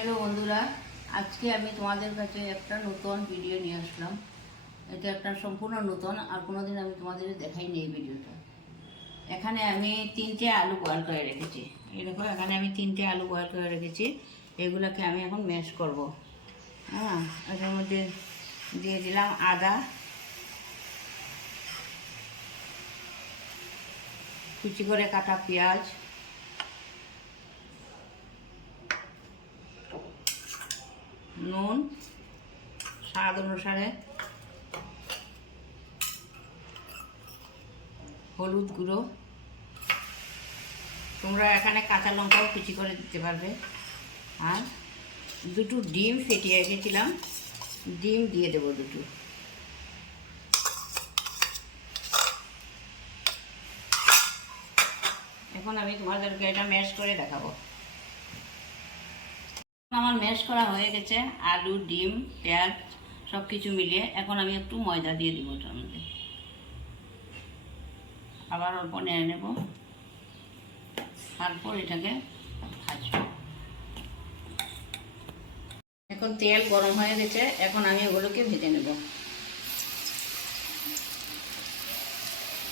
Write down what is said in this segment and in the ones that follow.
Hello বন্ধুরা, আজকে আমি তোমাদের কাছে একটা নতুন ভিডিও নিয়ে আসলাম। এটা একটা সম্পূর্ণ নতুন, আর কোনোদিন আমি তোমাদের দেখাইনি এই ভিডিওটা। এখানে আমি 3টে আলু বয়েল করে রেখেছি। এই দেখো, এখানে আমি 3টে আলু বয়েল করে রেখেছি। এগুলোকে আমি এখন ম্যাশ করব। হ্যাঁ, এটার মধ্যে দিয়ে দিলাম আদা, কুচি করে কাটা পেঁয়াজ, নুন স্বাদ অনুসারে, হলুদ গুঁড়ো, তোমরা এখানে কাঁচা লঙ্কাও কুচি করে দিতে পারবে, আর দুটো ডিম ফেটিয়ে রেখেছিলাম, ডিম দিয়ে দেবো দুটো। এখন আমি তোমাদেরকে এটা ম্যাশ করে দেখাবো। আমার ম্যাশ করা হয়ে গেছে, আলু, ডিম, পেঁয়াজ সব কিছু মিলিয়ে। এখন আমি একটু ময়দা দিয়ে দিব ওটার মধ্যে, আবার অল্প নেড়ে নেব, তারপর এটাকে ভাজবো। এখন তেল গরম হয়ে গেছে, এখন আমি ওগুলোকে ভেজে নেব।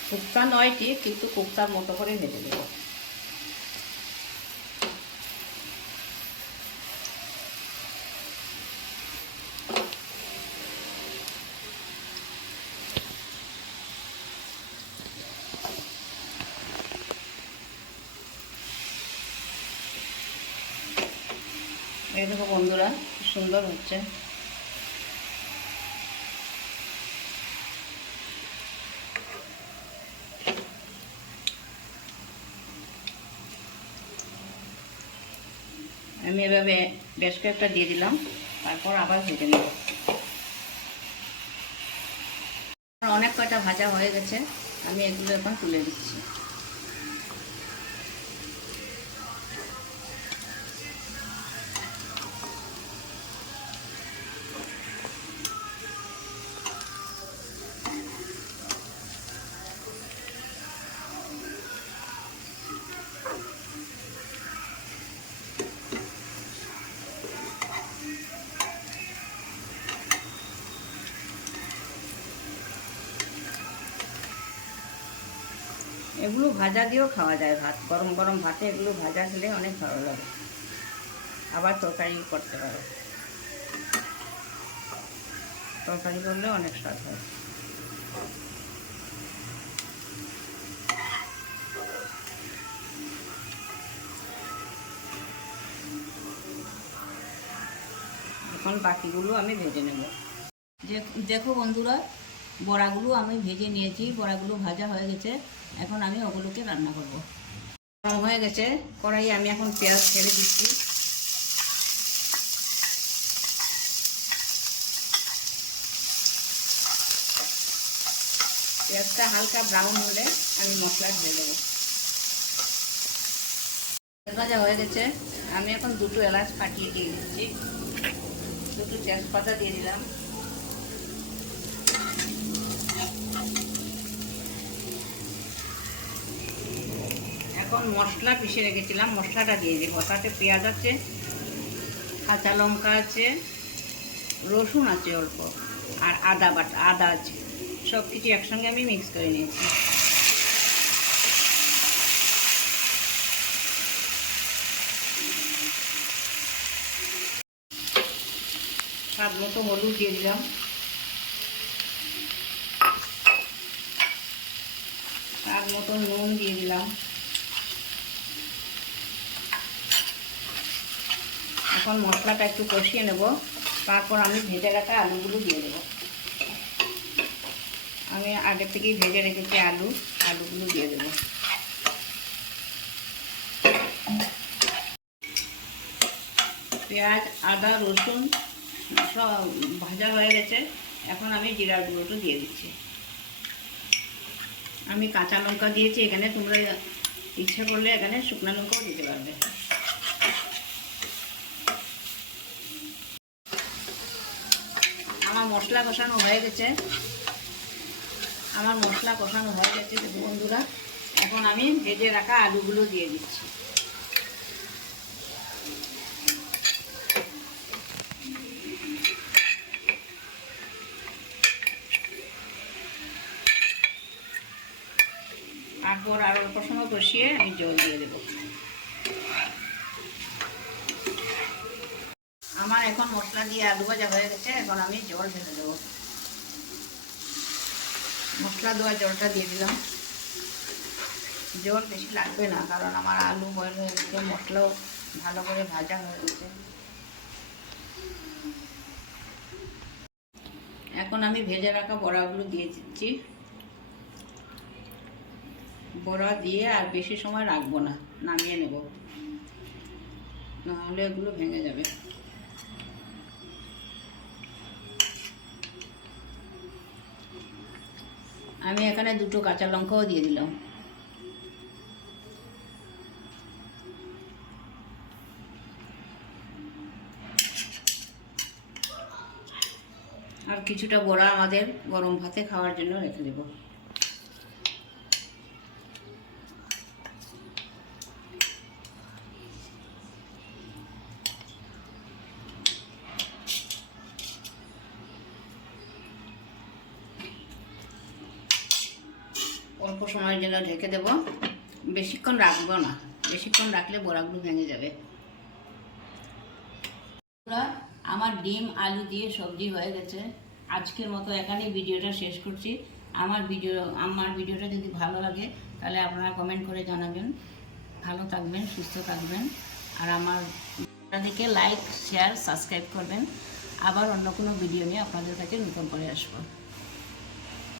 কুপ্তা নয় ঠিক, কিন্তু কুপ্তার মতো করে ভেজে দেবো। এই দেখো বন্ধুরা, কি সুন্দর হচ্ছে। আমি এভাবে বেশ কয়েকটা দিয়ে দিলাম, তারপর আবার ভেজে নেব। অনেক কয়টা ভাজা হয়ে গেছে, আমি এগুলো এখন তুলে দিচ্ছি। এগুলো ভাজা দিয়েও খাওয়া যায়, ভাত গরম গরম ভাতে এগুলো ভাজা খেলে অনেক ভালো লাগে। আবার তরকারি করতে পারো, তরকারি করলে অনেক স্বাদ হয়। এখন বাকিগুলো আমি ভেজে নেব। দেখো বন্ধুরা, বড়াগুলো আমি ভেজে নিয়েছি, বড়াগুলো ভাজা হয়ে গেছে। এখন আমি ওগুলোকে রান্না করব। গরম হয়ে গেছে কড়াই, আমি এখন পেঁয়াজ ছেড়ে দিচ্ছি। পেঁয়াজটা হালকা ব্রাউন হলে আমি মশলা ঢেলে দেবো। ভাজা হয়ে গেছে, আমি এখন দুটো এলাচ ফাটিয়ে দিয়ে দিচ্ছি, দুটো তেজপাতা দিয়ে দিলাম। এখন মশলা পিষে রেখেছিলাম, মশলাটা দিয়ে দেব। তাতে পেঁয়াজ আছে, কাঁচা লঙ্কা আছে, রসুন আছে অল্প, আর আদা আছে। সব কিছু একসঙ্গে আমি মিক্স করে নিয়েছি। স্বাদ মতো হলুদ দিয়ে দিলাম, স্বাদ মতো নুন দিয়ে দিলাম। এখন মশলাটা একটু কষিয়ে নেব, তারপর আমি ভেজে রাখা আলুগুলো দিয়ে দেবো। আমি আগে থেকেই ভেজে রেখেছি আলুগুলো দিয়ে দেবো। পেঁয়াজ, আদা, রসুন সব ভাজা হয়ে গেছে, এখন আমি জিরার গুঁড়োটা দিয়ে দিচ্ছি। আমি কাঁচা লঙ্কা দিয়েছি এখানে, তোমরা ইচ্ছা করলে এখানে শুকনো লঙ্কাও দিতে পারবে। আমার মশলা কষানো হয়ে গেছে, বন্ধুরা। এখন আমি ভেজে রাখা আলুগুলো দিয়ে দিচ্ছি। এরপর আর অল্প সময় কষিয়ে আমি জল দিয়ে দেব। আমার এখন মশলা দিয়ে আলু ভাজা হয়ে গেছে, এখন আমি জল ঢেলে দেবো। মশলা দেওয়া জলটা দিয়ে দিলাম। জল বেশি লাগবে না, কারণ আমার আলু বয়েল হয়ে গেছে, মশলাও ভালো করে ভাজা হয়ে গেছে। এখন আমি ভেজে রাখা বড়াগুলো দিয়ে দিচ্ছি। বড়া দিয়ে আর বেশি সময় রাখবো না, নামিয়ে নেব, নাহলে এগুলো ভেঙে যাবে। আমি এখানে 2টো কাঁচা লঙ্কাও দিয়ে দিলাম। আর কিছুটা বড়া আমাদের গরম ভাতে খাওয়ার জন্য রেখে দেব। অল্প সময়ের জন্য ঢেকে দেব, বেশিক্ষণ রাখবো না, বেশিক্ষণ রাখলে বড়াগুলো ভেঙে যাবে। আমার ডিম আলু দিয়ে সবজি হয়ে গেছে। আজকের মতো এখানেই ভিডিওটা শেষ করছি। আমার ভিডিওটা যদি ভালো লাগে তাহলে আপনারা কমেন্ট করে জানাবেন। ভালো থাকবেন, সুস্থ থাকবেন, আর আমার ভিডিওটাকে লাইক, শেয়ার, সাবস্ক্রাইব করবেন। আবার অন্য কোনো ভিডিও নিয়ে আপনাদের কাছে নতুন করে আসবো।